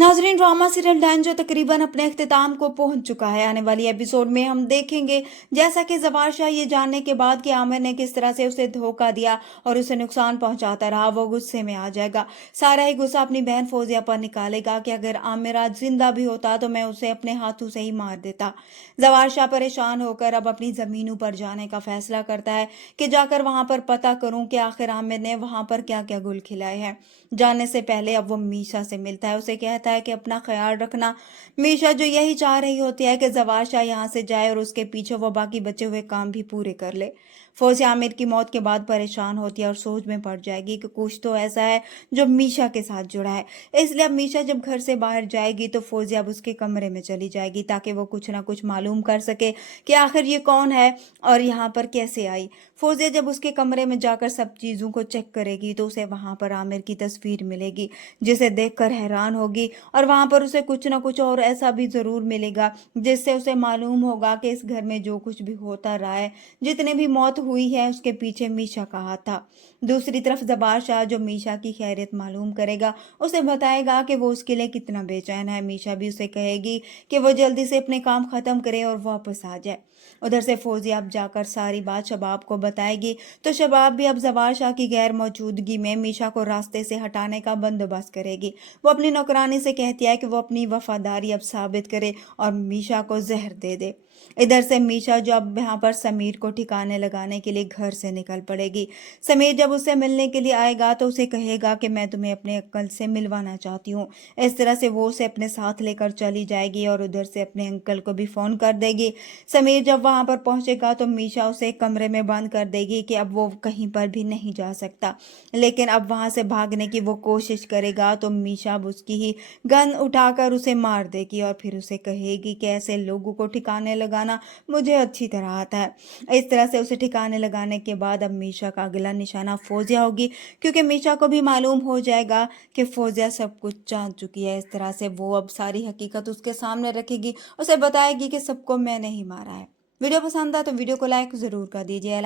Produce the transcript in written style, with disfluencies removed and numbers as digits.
नाजरीन, drama serial danger तकरीबन अपने अख्तिताम को पहुंच चुका है। आने वाली एपिसोड में हम देखेंगे जैसा कि ज़वार शाह ये जानने के बाद कि आमिर ने किस तरह से उसे धोखा दिया और उसे नुकसान पहुंचाता रहा, वो गुस्से में आ जाएगा। सारा ही गुस्सा अपनी बहन फौजिया पर निकालेगा कि अगर आमिर आज जिंदा भी होता तो मैं उसे अपने हाथों से ही मार देता। ज़वार शाह परेशान होकर अब अपनी ज़मीनों पर जाने का फैसला करता है कि जाकर वहां पर पता करूं कि आखिर आमिर ने वहां पर क्या क्या गुल खिलाए हैं। जाने से पहले अब वो मीशा से मिलता है, उसे कहता है कि अपना ख्याल रखना। मीशा जो यही चाह रही होती है कि ज़वार शाह यहाँ से जाए और उसके पीछे वो बाकी बचे हुए काम भी पूरे कर ले। फौजिया आमिर की मौत के बाद परेशान होती है और सोच में पड़ जाएगी कि कुछ तो ऐसा है जो मीशा के साथ जुड़ा है। इसलिए अब मीशा जब घर से बाहर जाएगी तो फौजिया अब उसके कमरे में चली जाएगी ताकि वो कुछ ना कुछ मालूम कर सके कि आखिर ये कौन है और यहाँ पर कैसे आई। फौजिया जब उसके कमरे में जाकर सब चीज़ों को चेक करेगी तो उसे वहां पर आमिर की तस्वीर मिलेगी, जिसे देखकर हैरान होगी और वहां पर उसे कुछ ना कुछ और ऐसा भी जरूर मिलेगा जिससे उसे मालूम होगा कि इस घर में जो कुछ भी होता रहा है, जितने भी मौत हुई है, उसके पीछे मीशा का हाथ था। दूसरी तरफ ज़बार शाह जो मीशा की खैरियत मालूम करेगा, उसे बताएगा कि वो उसके लिए कितना बेचैन है। मीशा भी उसे कहेगी कि वो जल्दी से अपने काम खत्म करे और वापस आ जाए। उधर से फौजिया अब जाकर सारी बात शबाब को बताएगी तो शबाब भी अब ज़वार शाह की गैर मौजूदगी में मीशा को रास्ते से हटाने का बंदोबस्त करेगी। वो अपनी नौकरानी से कहती है कि वो अपनी वफादारी अब साबित करे और मीशा को जहर दे दे। इधर से मीशा जो अब यहाँ पर समीर को ठिकाने लगाने के लिए घर से निकल पड़ेगी। समीर जब उससे मिलने के लिए आएगा तो उसे कहेगा कि मैं तुम्हें अपने अंकल से मिलवाना चाहती हूँ। इस तरह से वो उसे अपने साथ लेकर चली जाएगी और उधर से अपने अंकल को भी फोन कर देगी। समीर जब वहां पर पहुंचेगा तो मीशा उसे एक कमरे में बंद कर देगी कि अब वो कहीं पर भी नहीं जा सकता। लेकिन अब वहां से भागने की वो कोशिश करेगा तो मीशा अब उसकी ही गन उठाकर उसे मार देगी और फिर उसे कहेगी कि ऐसे लोगों को ठिकाने लगाना मुझे अच्छी तरह आता है। इस तरह से उसे ठिकाने लगाने के बाद अब मीशा का अगला निशाना फौजिया होगी, क्योंकि मीशा को भी मालूम हो जाएगा कि फौजिया सब कुछ जान चुकी है। इस तरह से वो अब सारी हकीकत उसके सामने रखेगी, उसे बताएगी कि सबको मैंने ही मारा है। वीडियो पसंद आया तो वीडियो को लाइक जरूर कर दीजिए।